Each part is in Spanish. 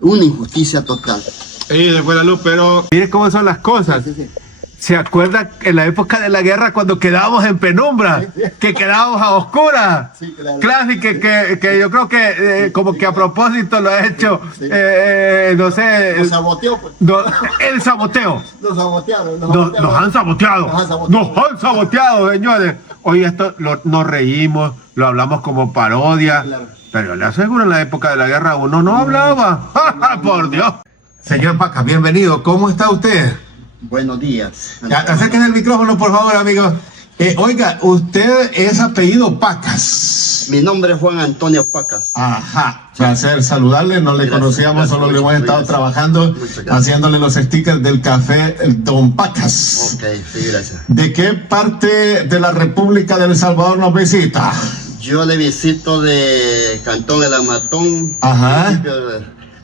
una injusticia total. Sí, se fue la luz, pero mire cómo son las cosas. Sí, sí. ¿Se acuerda en la época de la guerra cuando quedábamos en penumbra? Que quedábamos a oscuras. Sí, claro. Claro, y que yo creo que como que a propósito lo ha hecho, Sí. no sé. Nos saboteó, pues. El saboteo. Nos sabotearon. Nos han saboteado. Nos han saboteado. Nos han saboteado, señores. Oye, esto nos reímos, lo hablamos como parodia. Claro. Pero le aseguro, en la época de la guerra uno no hablaba. Por Dios. Señor Paca, bienvenido. ¿Cómo está usted? Buenos días. Acérquense el micrófono, por favor, amigos. Oiga, usted es apellido Pacas. Mi nombre es Juan Antonio Pacas. Ajá, placer saludarle, no le Gracias, conocíamos, gracias, solo le hemos muchas estado gracias. trabajando, Muchas gracias. haciéndole los stickers del café Don Pacas. Ok, sí, gracias. ¿De qué parte de la República de El Salvador nos visita? Yo le visito de Cantón El Amatón, Ajá.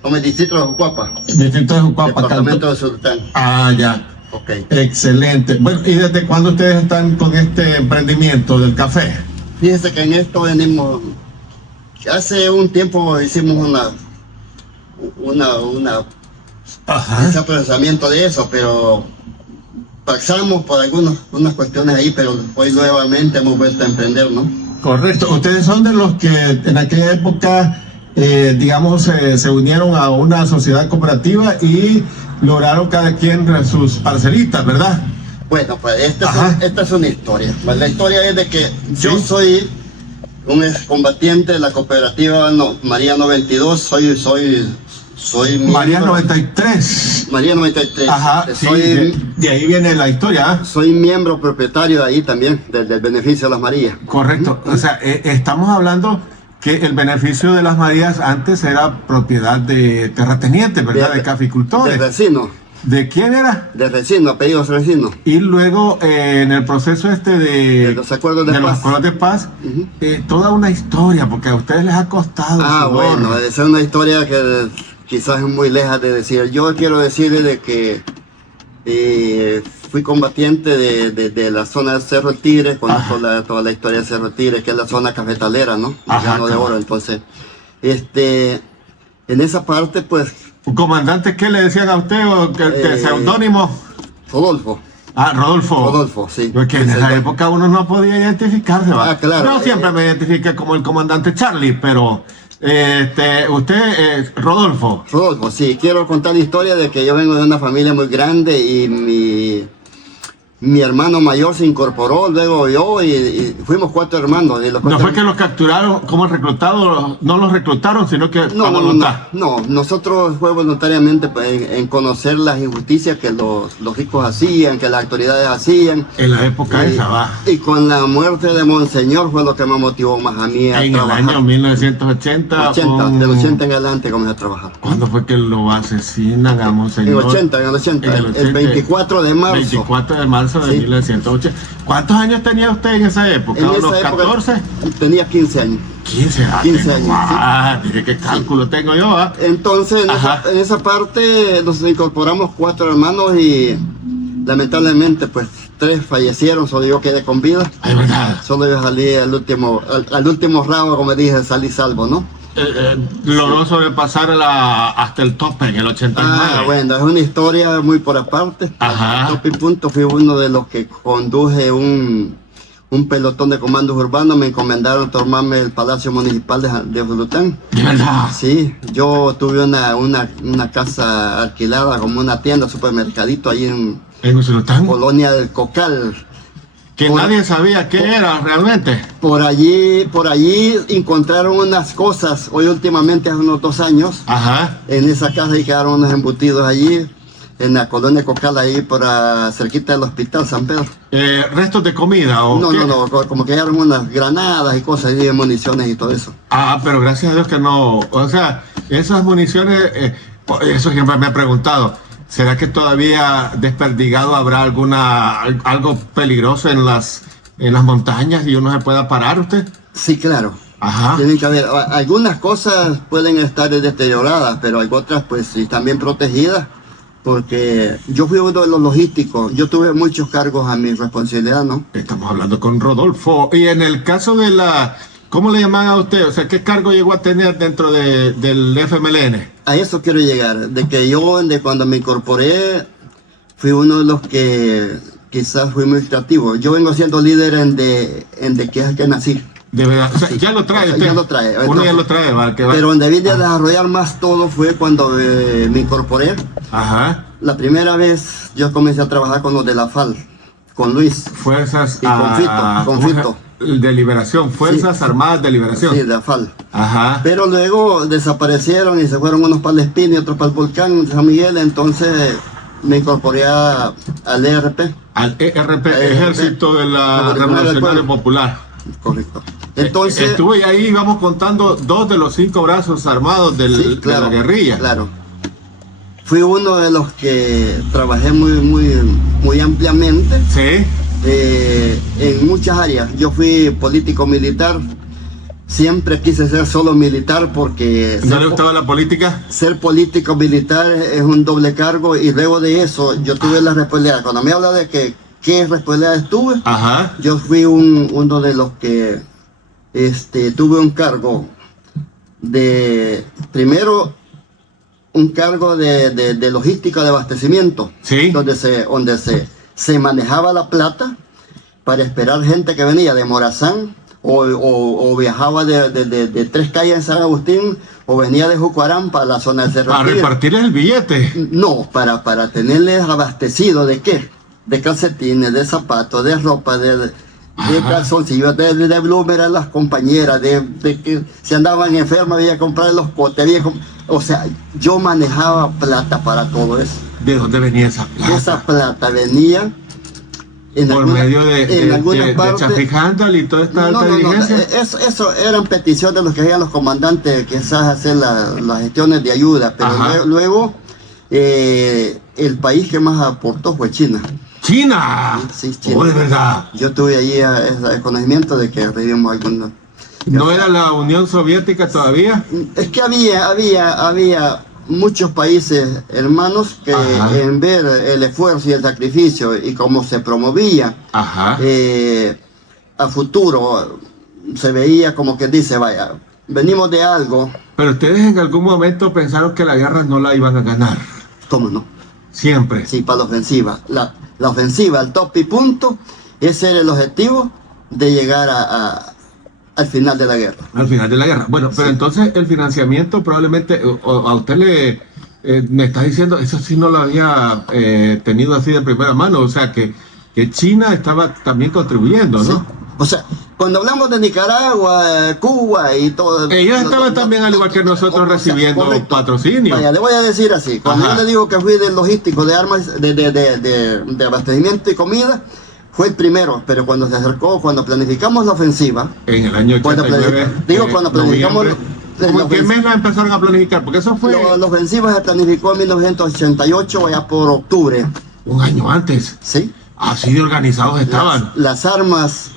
como el distrito de Jucuapa, Distrito de Jucuapa, departamento Cantón. de Sultán. Ah, ya. Ok. Excelente. Bueno, ¿y desde cuándo ustedes están con este emprendimiento del café? Fíjese que en esto venimos, hace un tiempo hicimos ese procesamiento de eso, pero pasamos por unas cuestiones ahí, pero después nuevamente hemos vuelto a emprender, ¿no? Correcto. Ustedes son de los que en aquella época, digamos, se unieron a una sociedad cooperativa y lograron cada quien sus parcelitas, ¿verdad? Bueno, pues Ajá. esta es una historia. Pues la historia es de que yo Sí. soy un excombatiente de la cooperativa María 92, soy María miembro- 93. María 93. Ajá, sí, de ahí viene la historia. ¿Ah? Soy miembro propietario de ahí también, del beneficio de las Marías. Correcto. O sea, estamos hablando que el beneficio de las Marías antes era propiedad de terratenientes, ¿verdad? De caficultores. De Resino, ¿De quién era? apellidos Resino. Y luego en el proceso De los acuerdos de paz. acuerdos de paz, Ujú. toda una historia, porque a ustedes les ha costado. Ah, sudor. bueno, esa es una historia que quizás es muy lejos de decir. Yo quiero decirle de que fui combatiente de la zona del Cerro El Tigre, conozco toda la historia del Cerro El Tigre, que es la zona cafetalera, ¿no? Ajá, Llano de claro. oro. Entonces, en esa parte, pues, ¿Comandante qué le decían a usted? ¿O que seudónimo? Rodolfo, Ah, Rodolfo. sí. Porque en Ese esa es- época uno no podía identificarse, ¿va? Ah, claro. Yo siempre me identifiqué como el comandante Charlie, pero usted, Rodolfo. Rodolfo, sí, quiero contar la historia de que yo vengo de una familia muy grande y mi hermano mayor se incorporó, luego yo y fuimos 4 hermanos. Y los No 4 fue que los capturaron como reclutados, no los reclutaron, sino que a voluntad. No, nosotros fue voluntariamente pues, en conocer las injusticias que los ricos hacían, que las autoridades hacían. En la época Y- esa, va. Y con la muerte de Monseñor fue lo que me motivó más a mí a En el trabajar. año 1980. 80, con- del 80 en adelante comencé a trabajar. ¿Cuándo fue que lo asesinan a Monseñor? En el 80, En el 24 de marzo. 24 de marzo de Sí. 1980. ¿Cuántos años tenía usted en esa época? En ¿Unos esa época 14? tenía 15 años. 15 años. 15 años, Ah, mire qué cálculo tengo yo, ¿ah? Entonces, Ajá. en esa parte nos incorporamos 4 hermanos y lamentablemente, pues 3 fallecieron, solo yo quedé con vida. Es verdad. Solo yo salí al último rabo, como dije, salí salvo, ¿no? Logró sobrepasar hasta el tope en el 89. Ah, bueno, es una historia muy por aparte. Ajá. A top y punto fui uno de los que conduje un pelotón de comandos urbanos. Me encomendaron tomarme el Palacio Municipal de Sultán. De verdad. Sí, yo tuve una casa alquilada como una tienda, supermercadito ahí en En Usulután. Colonia del Cocal. Que por- nadie sabía qué era realmente. Por allí encontraron unas cosas, hoy últimamente hace unos 2 años, Ajá. en esa casa y quedaron unos embutidos allí, en la Colonia Cocal, ahí por cerquita del Hospital San Pedro. ¿Restos de comida o No, qué? no, como que quedaron unas granadas y cosas y municiones y todo eso. Ah, pero gracias a Dios que no. O sea, esas municiones, eso siempre me he preguntado. ¿Será que todavía desperdigado habrá algo peligroso en las montañas y uno se pueda parar usted? Sí, claro. Ajá. Tienen que haber, algunas cosas pueden estar deterioradas, pero hay otras pues sí están bien protegidas, porque yo fui uno de los logísticos, yo tuve muchos cargos a mi responsabilidad, ¿no? Estamos hablando con Rodolfo. Y en el caso de ¿Cómo le llaman a usted? O sea, ¿qué cargo llegó a tener dentro del FMLN? A eso quiero llegar, de que yo cuando me incorporé fui uno de los que quizás fui muy creativo. Yo vengo siendo líder en de que es el que nací. De verdad, o sea, Sí. ya lo trae O sea, usted. ya lo trae. Uno Entonces, ya lo trae, va, que va. Pero donde vine a desarrollar más todo fue cuando me incorporé. Ajá. La primera vez yo comencé a trabajar con los de la FAL, con Luis. Fuerzas Y conflicto, ¿cómo conflicto. se- de liberación, Fuerzas Sí. Armadas de Liberación. Sí, de la FAL. Ajá. Pero luego desaparecieron y se fueron unos para el Espino y otros para el Volcán de San Miguel. Entonces me incorporé al ERP. Al ERP, ERP, Ejército de la Revolucionario Revolucionaria del Popular. Correcto. Entonces, Estuve ahí, vamos contando 2 de los 5 brazos armados sí, claro, de la guerrilla. Claro. Fui uno de los que trabajé muy ampliamente Sí. en muchas áreas. Yo fui político militar. Siempre quise ser solo militar porque ¿No le gustaba la política? ser político militar es un doble cargo, y luego de eso yo tuve la responsabilidad. Cuando me habla de qué responsabilidades tuve, Ajá. yo fui uno de los que tuve un cargo de, primero, un cargo de logística de abastecimiento, Sí. donde se manejaba la plata para esperar gente que venía de Morazán o viajaba de Tres Calles en San Agustín, o venía de Jucuarán para la zona del Cerro Para Tigre. repartirles el billete. No, para tenerles abastecido ¿de qué? De calcetines, de zapatos, de ropa, de calzoncillos, de bloomer a las compañeras, de que si andaban enfermas había que comprar los potes, o sea, yo manejaba plata para todo eso. ¿De dónde venía esa plata? Esa plata venía Por medio en algunas de partes. Chafic Handal y toda esta alta dirigencia. Eso eran peticiones de los que hacían los comandantes, quizás hacer las gestiones de ayuda, pero Ajá. luego el país que más aportó fue China. ¡China! Sí, China. Oh, de verdad. Yo tuve allí el conocimiento de que recibimos algunos. ¿No era la Unión Soviética todavía? Es que había muchos países hermanos que Ajá. en ver el esfuerzo y el sacrificio y cómo se promovía Ajá. a futuro, se veía como que dice, vaya, venimos de algo, Pero ustedes en algún momento pensaron que la guerra no la iban a ganar. ¿cómo no? Siempre. Sí, para la ofensiva. La ofensiva, el top y punto, ese era el objetivo de llegar al final de la guerra. Al final de la guerra. Bueno, pero Sí. entonces el financiamiento probablemente, o a usted me está diciendo, eso sí no lo había tenido así de primera mano, o sea que China estaba también contribuyendo, ¿no? Sí. O sea, cuando hablamos de Nicaragua, Cuba y todo... Ellos estaban también, al igual que nosotros, recibiendo correcto. patrocinio. Vaya, le voy a decir así, cuando Ajá. yo le digo que fui del logístico de armas, de abastecimiento y comida, fue el primero, pero cuando se acercó, cuando planificamos la ofensiva, En el año Cuando 89. cuando planificamos noviembre. la ¿Cómo en qué ofensiva. mes la empezaron a planificar? Porque eso fue la ofensiva se planificó en 1988, allá por octubre, un año antes. ¿sí? Así de organizados estaban. Las armas,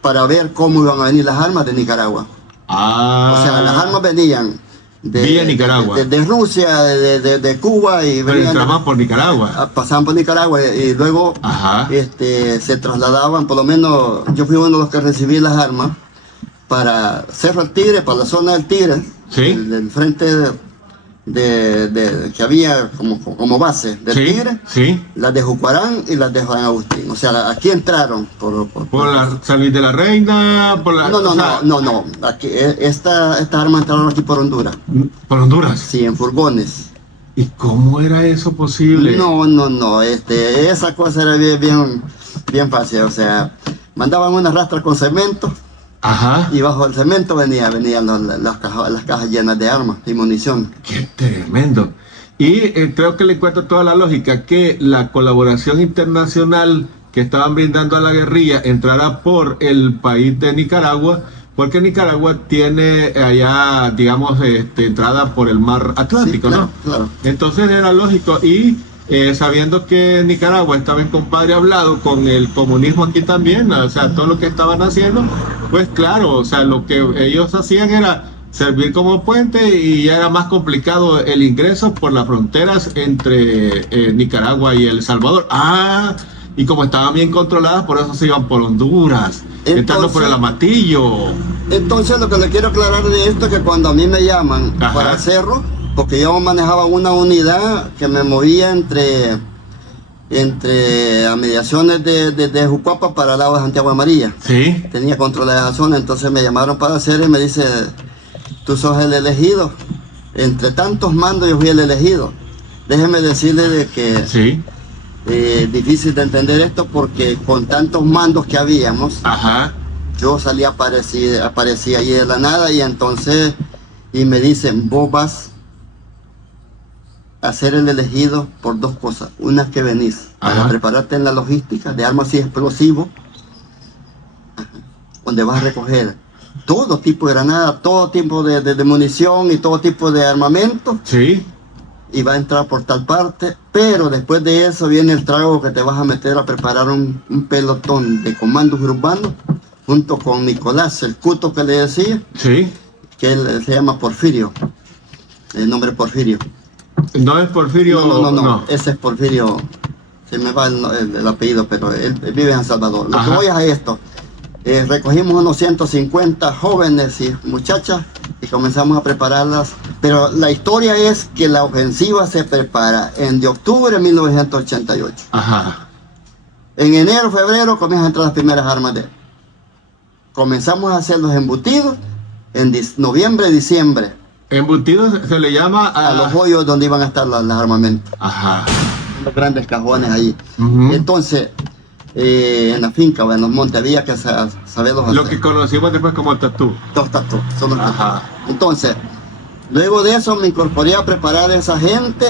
para ver cómo iban a venir las armas de Nicaragua. Ah. O sea, las armas venían Vía Nicaragua. de Rusia, de Cuba, y Pero venían entraban por Nicaragua. pasaban por Nicaragua y luego Ajá. se trasladaban, por lo menos yo fui uno de los que recibí las armas para Cerro del Tigre, para la zona del Tigre, Sí. del frente que había como base del Sí. Tigre, Sí. las de Jucuarán y las de San Agustín. O sea, aquí entraron Por la San Luis de la Reina, por la. No, o sea, no. Aquí, estas armas entraron aquí por Honduras. Por Honduras. Sí, en furgones. ¿Y cómo era eso posible? No. Esa cosa era bien fácil. O sea, mandaban una rastra con cemento Ajá. y bajo el cemento venían las cajas llenas de armas y munición. Qué tremendo. Y creo que le encuentro toda la lógica que la colaboración internacional que estaban brindando a la guerrilla entrara por el país de Nicaragua, porque Nicaragua tiene allá, digamos, entrada por el mar Atlántico, Sí, claro, ¿no? claro. Entonces era lógico. Y sabiendo que Nicaragua estaba en compadre hablado con el comunismo aquí también, o sea, todo lo que estaban haciendo, pues claro, o sea, lo que ellos hacían era servir como puente, y ya era más complicado el ingreso por las fronteras entre Nicaragua y El Salvador. Ah, y como estaban bien controladas, por eso se iban por Honduras, entrando por el Amatillo. Entonces lo que le quiero aclarar de esto es que cuando a mí me llaman Ajá. para el cerro, porque yo manejaba una unidad que me movía entre a mediaciones de Jucuapa para el lado de Santiago de María. Sí. Tenía control de esa zona, entonces me llamaron para hacer y me dice, tú sos el elegido. Entre tantos mandos yo fui el elegido. Déjeme decirle de que Sí. difícil de entender esto porque con tantos mandos que habíamos, Ajá. yo salí aparecí allí de la nada y entonces y me dicen, vos vas a ser el elegido por dos cosas. Una, que venís para Ajá. prepararte en la logística de armas y explosivos, donde vas a recoger todo tipo de granadas, todo tipo de munición y todo tipo de armamento, Sí. y va a entrar por tal parte, pero después de eso viene el trago que te vas a meter a preparar un pelotón de comandos urbanos, junto con Nicolás, el cuto que le decía, Sí. que él se llama Porfirio, el nombre Porfirio. No es Porfirio. No, ese es Porfirio, se me va el apellido, pero él vive en San Salvador. Lo Ajá. que voy a esto, recogimos unos 150 jóvenes y muchachas y comenzamos a prepararlas, pero la historia es que la ofensiva se prepara en de octubre de 1988. Ajá. En enero, febrero comienzan a entrar las primeras armas de... Comenzamos a hacer los embutidos en noviembre, diciembre, Embutidos se le llama a los hoyos donde iban a estar los armamentos, Ajá. los grandes cajones ahí. Ujú. Entonces, en la finca o en los montes había que saberlos hacer. Lo que conocimos después como tatú. Dos tatu, son los Ajá. tatu. Entonces, luego de eso me incorporé a preparar a esa gente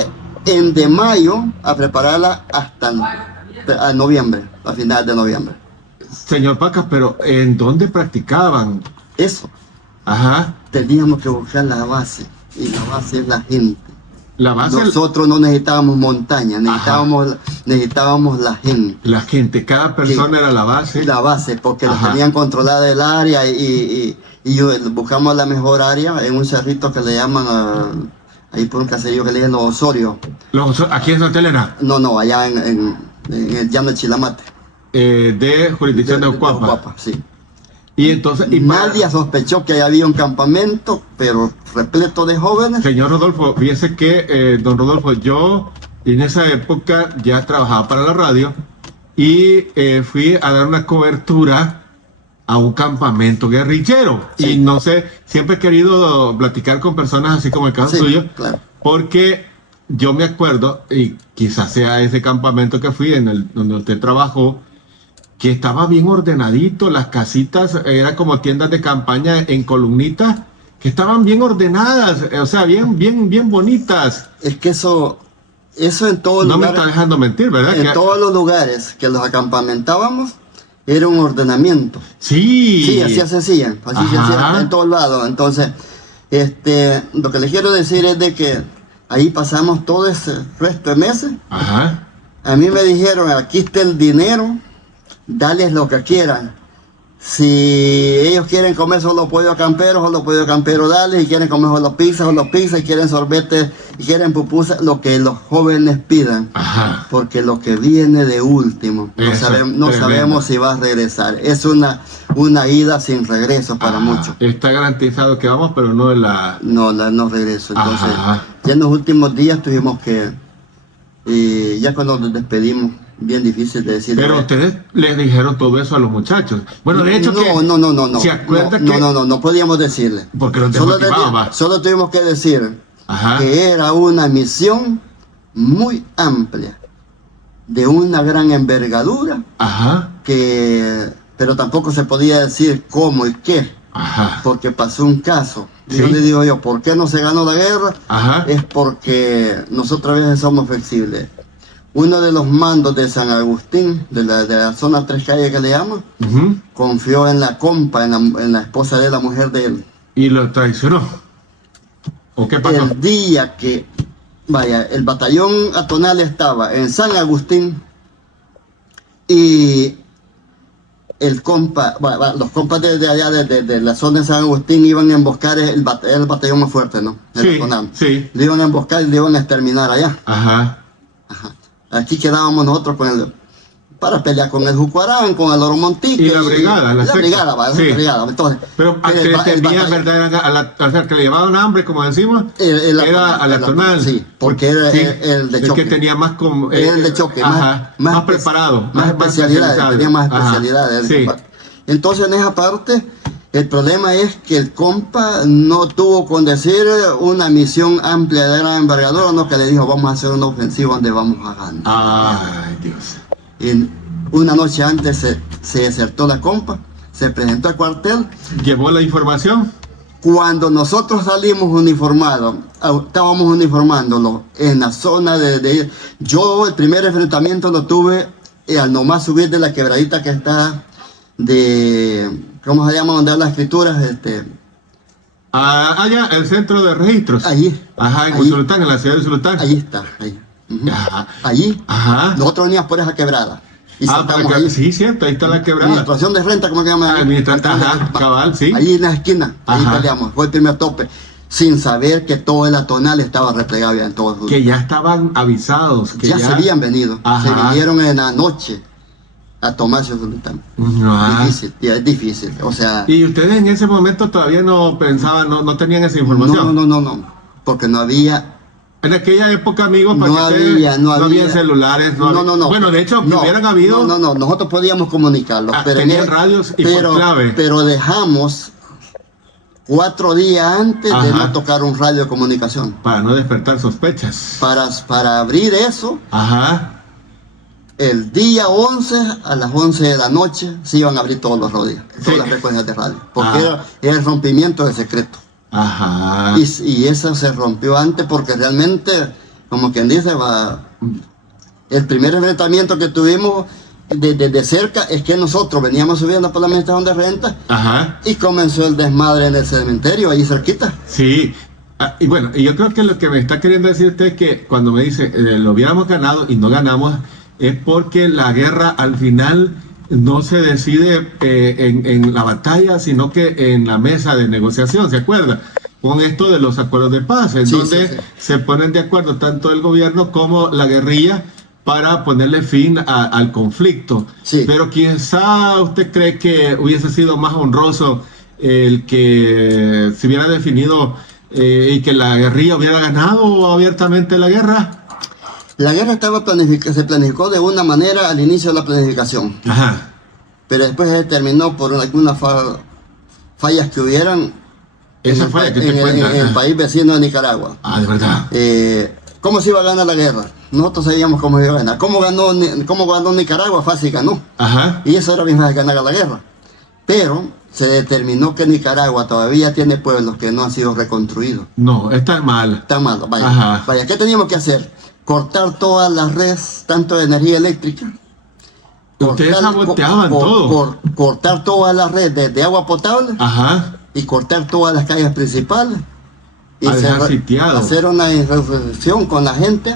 en de mayo, a prepararla hasta a noviembre, a finales de noviembre. Señor Pacas, pero ¿en dónde practicaban? Eso, Ajá. teníamos que buscar la base, y la base es la gente. La base, Nosotros no necesitábamos montaña, necesitábamos la gente. la gente, cada persona era la base. La base, porque la Ajá. tenían controlada el área y buscamos la mejor área en un cerrito que le llaman, ahí por un caserío que le dicen Los Osorio. Aquí en Santa Elena, No, allá en el llano de Chilamate. de jurisdicción de Ocuapa. Ocuapa, sí. Y entonces, Nadie sospechó que había un campamento, pero repleto de jóvenes. señor Rodolfo, fíjese que, don Rodolfo, yo en esa época ya trabajaba para la radio y fui a dar una cobertura a un campamento guerrillero. Sí. Y no sé, siempre he querido platicar con personas así como el caso Sí, suyo, claro. porque yo me acuerdo, y quizás sea ese campamento que fui, donde usted trabajó, que estaba bien ordenadito, las casitas eran como tiendas de campaña en columnitas, que estaban bien ordenadas, o sea, bien bonitas. Es que eso en todos No me lugares, está dejando mentir, ¿verdad? en todos los lugares que los acampamentábamos, era un ordenamiento. Sí. Sí, así se hacían, así se Ajá. hacían en todos lados. Entonces, lo que les quiero decir es de que ahí pasamos todo ese resto de meses. Ajá. A mí me dijeron, aquí está el dinero, dales lo que quieran. Si ellos quieren comer solo pollo campero, dale. Si quieren comer solo pizza, y quieren sorbete, y quieren pupusas, lo que los jóvenes pidan. Ajá. Porque lo que viene de último, no Eso, tremendo. sabemos si va a regresar. Es una ida sin regreso para Ajá. muchos. Está garantizado que vamos, pero no de la... No regreso. Entonces, Ajá. ya en los últimos días tuvimos que, ya cuando nos despedimos, bien difícil de decir. Pero ustedes les dijeron todo eso a los muchachos. Bueno, de hecho no. ¿Se acuerda que...? No podíamos decirle. Porque los Solo, desmotivaba. solo tuvimos que decir Ajá. que era una misión muy amplia, de una gran envergadura, Ajá. pero tampoco se podía decir cómo y qué, Ajá. porque pasó un caso. Sí. Yo le digo yo, ¿por qué no se ganó la guerra? Ajá. Es porque nosotros a veces somos flexibles. Uno de los mandos de San Agustín, de la zona Tres Calles que le llaman, Ujú. confió en la compa, en la esposa de la mujer de él. Y lo traicionó. ¿O qué pasó? El día que, el batallón atonal estaba en San Agustín y el compa, los compas de allá, de la zona de San Agustín, iban a emboscar el batallón más fuerte, ¿no? El atonal. Sí. Lo iban a emboscar y lo iban a exterminar allá. Ajá. Aquí quedábamos nosotros con para pelear con el Jucuarán, con el Oromontique. Y la brigada, la secta. brigada, va, Sí. la brigada. Entonces, Pero al que tenía verdad, o sea, que le llevaban hambre, como decimos, era a la tonal. Sí, porque era el de choque. El que tenía más como... Era el de choque, más preparado. Más especialidades, tenía más especialidades. Sí. Entonces, en esa parte, el problema es que el compa no tuvo con decir una misión amplia de gran envergadura, no, que le dijo, vamos a hacer una ofensiva donde vamos a ganar. Ay, Dios. Y una noche antes se desertó la compa, se presentó al cuartel. ¿Llevó la información? Cuando nosotros salimos uniformados, estábamos uniformándolo en la zona de... Yo el primer enfrentamiento lo tuve al nomás subir de la quebradita que está de... ¿Cómo se llama? Donde hay las escrituras, Allá, el centro de registros. Allí. Ajá, en Allí. Usulután, en la ciudad de Usulután. Allí está, ahí. Ujú. Ajá. Allí. Ajá. Nosotros veníamos por esa quebrada. Y saltamos para ahí. sí, cierto, ahí está la quebrada. Administración de renta, ¿cómo se llama? Ajá, cabal, sí. Allí en la esquina, ahí Ajá. peleamos. Fue el primer tope. Sin saber que todo el atonal estaba replegado ya en todo el sur. Que ya estaban avisados. Que ya se habían venido. Ajá. Se vinieron en la noche a tomarse Usulután. Ah. Difícil, tía, es difícil. O sea, Y ustedes en ese momento todavía no pensaban, no tenían esa información. no. Porque no había. En aquella época, amigos, para No que ustedes- había había celulares. No. Bueno, de hecho, aunque No, hubieran habido, No, nosotros podíamos comunicarlos. pero tenían radios y por clave. Pero dejamos 4 días antes de Ajá. no tocar un radio de comunicación. para no despertar sospechas. Para abrir eso, Ajá. el día 11 a las 11 de la noche se iban a abrir todos los radios, todas las frecuencias de radio. Porque era el rompimiento de secreto. Ajá. Y eso se rompió antes porque realmente, como quien dice, el primer enfrentamiento que tuvimos de cerca es que nosotros veníamos subiendo por la administración de renta Ajá. y comenzó el desmadre en el cementerio, ahí cerquita. Sí. Y bueno, y yo creo que lo que me está queriendo decir usted es que cuando me dice lo hubiéramos ganado y no ganamos, es porque la guerra al final no se decide en la batalla, sino que en la mesa de negociación, ¿se acuerda? Con esto de los acuerdos de paz, en donde se ponen de acuerdo tanto el gobierno como la guerrilla para ponerle fin al conflicto. Sí. Pero quizá usted cree que hubiese sido más honroso el que se hubiera definido y que la guerrilla hubiera ganado abiertamente la guerra. La guerra se planificó de una manera al inicio de la planificación, Ajá. pero después se terminó por algunas fallas que hubieran Esa fue la que te cuentas. en el país vecino de Nicaragua. De verdad. ¿Cómo se iba a ganar la guerra? Nosotros sabíamos cómo iba a ganar. ¿Cómo ganó Nicaragua? Fácil ganó. Ajá. Y eso era bien fácil, ganar la guerra. Pero se determinó que Nicaragua todavía tiene pueblos que no han sido reconstruidos. No, está mal. Está malo. Ajá. Vaya, ¿qué teníamos que hacer? Cortar todas las redes, tanto de energía eléctrica. Ustedes saboteaban todo. Cortar todas las redes de agua potable Ajá. y cortar todas las calles principales. Y A dejar sitiado. hacer una reflexión con la gente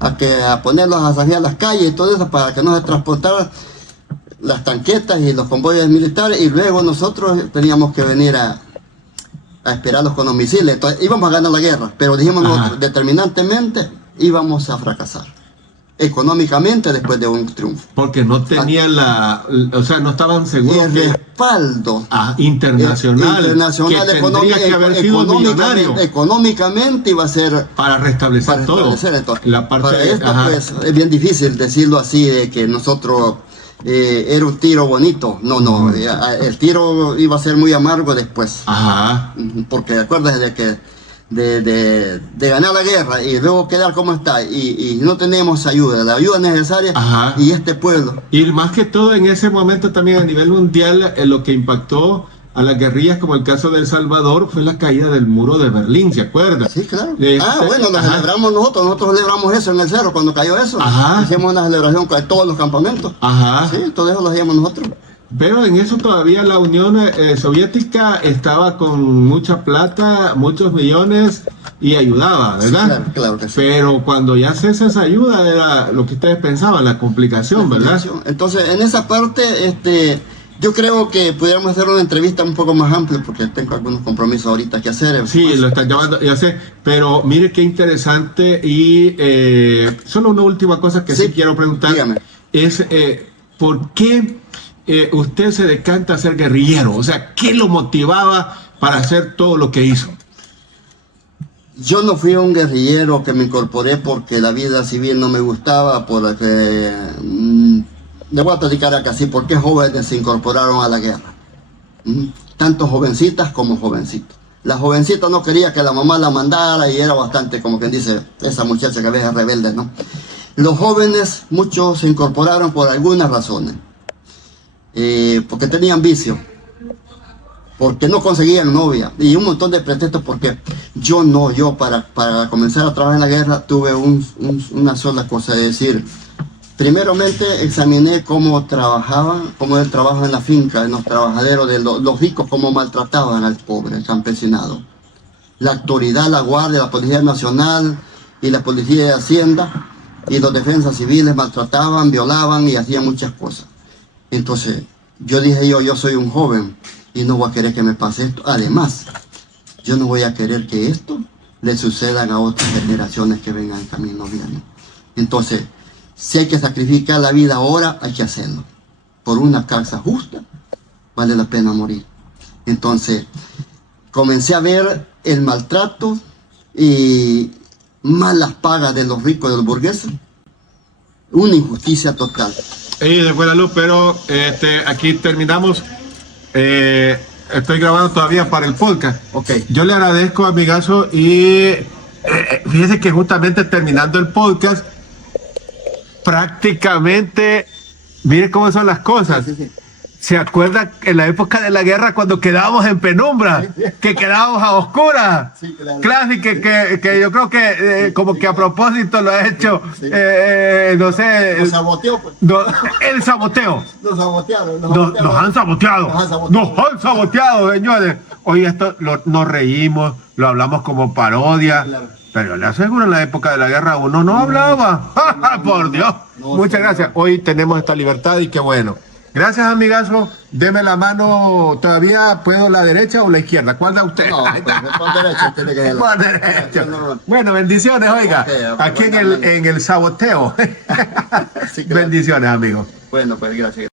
a ponerlos a salir a las calles y todo eso para que no se transportaran las tanquetas y los convoyes militares, y luego nosotros teníamos que venir a esperarlos con los misiles. Entonces íbamos a ganar la guerra, pero dijimos nosotros, determinantemente íbamos a fracasar económicamente después de un triunfo. Porque no tenían o sea, no estaban seguros El respaldo internacional que tendría que haber sido millonario económicamente iba a ser para restablecer todo. Entonces, La parte para esto, ajá. pues, es bien difícil decirlo así, de que nosotros era un tiro bonito. No, el tiro iba a ser muy amargo después. Ajá. Porque acuérdate de que de ganar la guerra y luego quedar como está y no tenemos ayuda, la ayuda necesaria. Ajá. Y este pueblo. Y más que todo en ese momento también a nivel mundial lo que impactó a las guerrillas, como el caso de El Salvador, fue la caída del muro de Berlín, ¿se acuerda? Sí, claro. Bueno, Lo celebramos nosotros celebramos eso en el cerro cuando cayó eso. Ajá. Hicimos una celebración con todos los campamentos. Ajá. Sí, todo eso lo hacíamos nosotros. Pero en eso todavía la Unión Soviética estaba con mucha plata, muchos millones y ayudaba, ¿verdad? Sí, claro que sí. Pero cuando ya cesa esa ayuda era lo que ustedes pensaban, la complicación, ¿verdad? Entonces, en esa parte, yo creo que pudiéramos hacer una entrevista un poco más amplia porque tengo algunos compromisos ahorita que hacer. Sí, lo están llamando, ya sé, pero mire qué interesante y solo una última cosa que sí quiero preguntar. Dígame. Es ¿por qué usted se decanta a ser guerrillero? O sea, ¿qué lo motivaba para hacer todo lo que hizo? Yo no fui un guerrillero que me incorporé porque la vida civil no me gustaba, porque le voy a platicar acá así, ¿por qué jóvenes se incorporaron a la guerra? Tanto jovencitas como jovencitos. La jovencita no quería que la mamá la mandara y era bastante, como quien dice, esa muchacha que a veces es rebelde, ¿no? Los jóvenes, muchos se incorporaron por algunas razones. Porque tenían vicio, porque no conseguían novia y un montón de pretextos. Porque yo para comenzar a trabajar en la guerra tuve una sola cosa, es decir, primeramente examiné cómo trabajaban, cómo era el trabajo en la finca, en los trabajaderos de los ricos, cómo maltrataban al pobre, al campesinado. La autoridad, la guardia, la Policía Nacional y la Policía de Hacienda y los defensas civiles maltrataban, violaban y hacían muchas cosas. Entonces, yo dije yo soy un joven y no voy a querer que me pase esto. Además, yo no voy a querer que esto le sucedan a otras generaciones que vengan en camino bien. Entonces, si hay que sacrificar la vida ahora, hay que hacerlo. Por una causa justa, vale la pena morir. Entonces, comencé a ver el maltrato y malas pagas de los ricos y de los burgueses. Una injusticia total. Se fue la luz, pero aquí terminamos. Estoy grabando todavía para el podcast. Okay. Yo le agradezco, amigazo, y fíjese que justamente terminando el podcast, prácticamente, mire cómo son las cosas. Sí. ¿Se acuerda en la época de la guerra cuando quedábamos en penumbra? Que quedábamos a oscuras. Sí, claro. Claro, y que yo creo que como que a propósito lo ha hecho, Sí. No sé. Nos saboteó, pues. El saboteo. Nos sabotearon. Nos han saboteado. Nos han saboteado, señores. Hoy esto nos reímos, lo hablamos como parodia. Claro. Pero le aseguro, en la época de la guerra uno no hablaba. Por Dios. Muchas gracias. Hoy tenemos esta libertad y qué bueno. Gracias, amigazo. Deme la mano. ¿Todavía puedo la derecha o la izquierda? ¿Cuál da usted? No, pues, por derecho tiene que ser. Por derecho. Bueno, bendiciones, oiga. Okay, aquí en el saboteo. Sí, claro. Bendiciones, amigo. Bueno, pues gracias.